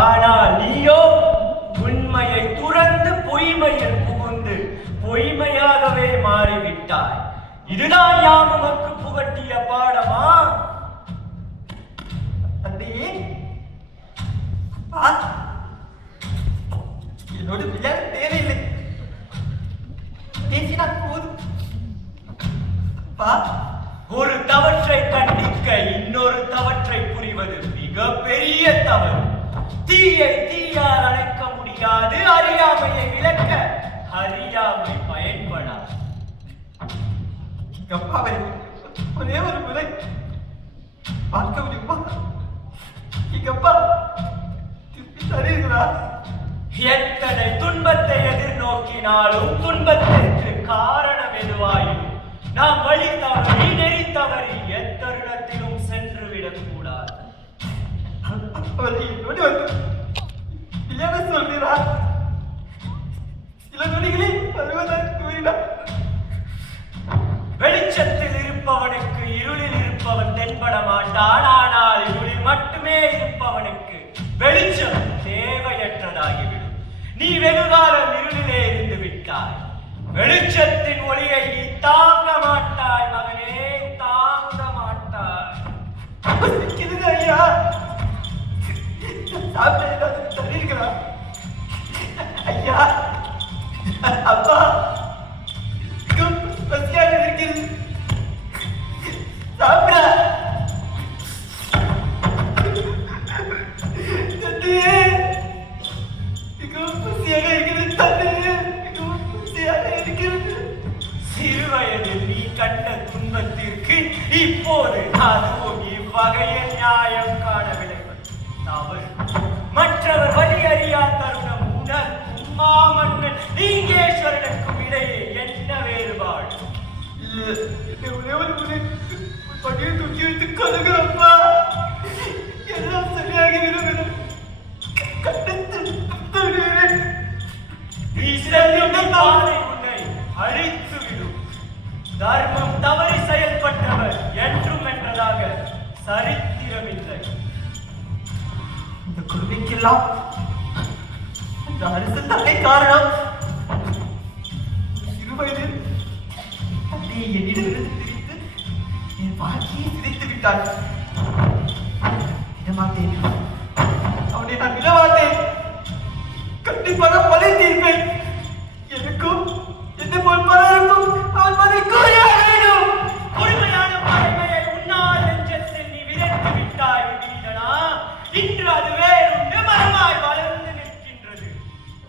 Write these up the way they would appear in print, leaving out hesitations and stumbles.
ஆனால் நீயோ உண்மையை துறந்து பொய்மையில் புகுந்து பொய்மையாகவே மாறிவிட்டாய். இதுதான் யாம் உமக்கு புகட்டிய பாடமா? தந்தையே, என்னோடு விளையாட தேவையில்லை. பேசினால் போதும். ஒரு தவற்றை கண்டிக்க இன்னொரு தவற்றை புரிவது மிக பெரிய தவறு. தீயை தீயால் அணைக்க முடியாது, அறியாமையை விளக்க அறியாமை பயன்படாது. அப்பாவை ஒரே ஒரு முறை பார்க்க முடியுமா? அப்பா தருகிறார். எத்தனை துன்பத்தை எதிர்நோக்கினாலும் துன்பத்திற்கு காரணம் எதுவாயும் நாம் வழி தவறி நெறி தவறி எத்தருணத்திலும் சென்று விடக்கூடாது. அவரை என்னோடு வந்து விளையாட சொல்கிறார். சில நொடிகளில் வருவதாக கூறினார். வெளிச்சத்தில் இருப்பவனுக்கு இருளில் இருப்பவன் தென்பட மாட்டான். ஆனால் இருளில் மட்டுமே இருப்பவனுக்கு வெளிச்சம் தேவையற்றதாகிவிடும். நீ வெகுகாலம் இருளிலே இருந்து விட்டாய். வெளிச்சத்தின் ஒளியை நீ தாங்க மாட்டாய் மகனே, தாங்க மாட்டாய். ஐயா, தருகிறார். ஐயா, அப்பா பசியாக இருக்கிறது, சாப்பிட. தந்தையே, மிகவும் பசியாக இருக்கிறது. தந்தையே, மிகவும் பசியாக இருக்கிறது. சிறுவயதில் நீ கண்ட துன்பத்திற்கு இப்போது அதுவும் இவ்வகையில் நியாயம் காணவில்லை. தவறு. மற்றவர் வழி அறியா தருணம் உனக்கும் மாமன்னன் லிங்கேஸ்வரனுக்கும் இடையே என்ன வேறுபாடு? ஒரே ஒரு முறை படியை தூக்கி வைத்து கொள்கிறப்பா, எல்லாம் சரியாகி விடுகிறேன். நீ செல்லும் பாதை உன்னை அழித்துவிடும். தர்மம் தவறி செயல்பட்டவர் என்றும் என்றதாக சரித்திரமில்லை. இந்த கொடுமைக்கெல்லாம் இந்த அரசு தன்னை காரணம். சிறுவயதில் தந்தையை என்னிடமிருந்து பிரித்து என் வாழ்க்கையை சிதைத்து விட்டார். விடமாட்டேன், அவனை நான் விடமாட்டேன். கண்டிப்பாக பழி தீர்ப்பேன். எனக்கும் என்ன போல் பலருக்கும் அவன் மதை கூறிய வேண்டும். கொடுமையான பகைமையை உன்னால் நெஞ்சத்தில் நீ விதைத்து விட்டாய் விபீடனா. இன்று அது வேறுண்டு மரமாய் வளர்ந்து நிற்கின்றது.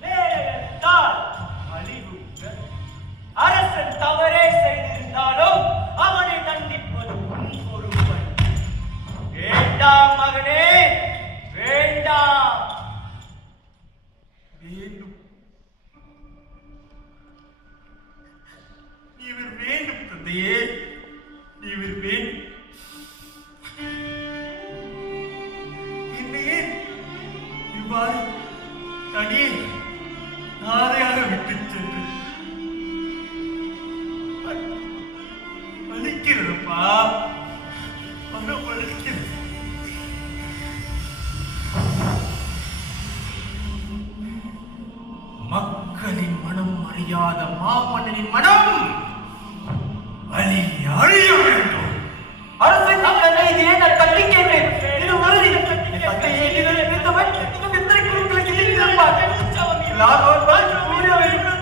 வேலையத்தால் அழிவுங்க. அரசன் தவறே செய்திருந்தாலும் அவனை தண்டிப்பது உன் பொறுப்பு. வேண்டாம் மகனே, வேண்டாம். வேண்டும், நீர் வேண்டும் தந்தையே, நீர் வேண்டும். என்னையே இவ்வாறு தனியே நாரையாக விட்டுச் சென்று வலிக்கிறதுப்பா, மனம் வலிக்கிறது. மக்களின் மனம் அறியாத மாமன்னனின் மனம் வலி அறிய வேண்டும். அரசை தங்களை இதே நான் தட்டி கேட்டேன். இது வருதி தந்தையை இதில் இருந்தவன் இன்னும் எத்தனை குழுக்களை செய்திருப்பார். எல்லாரும் கூறிய வேண்டும்.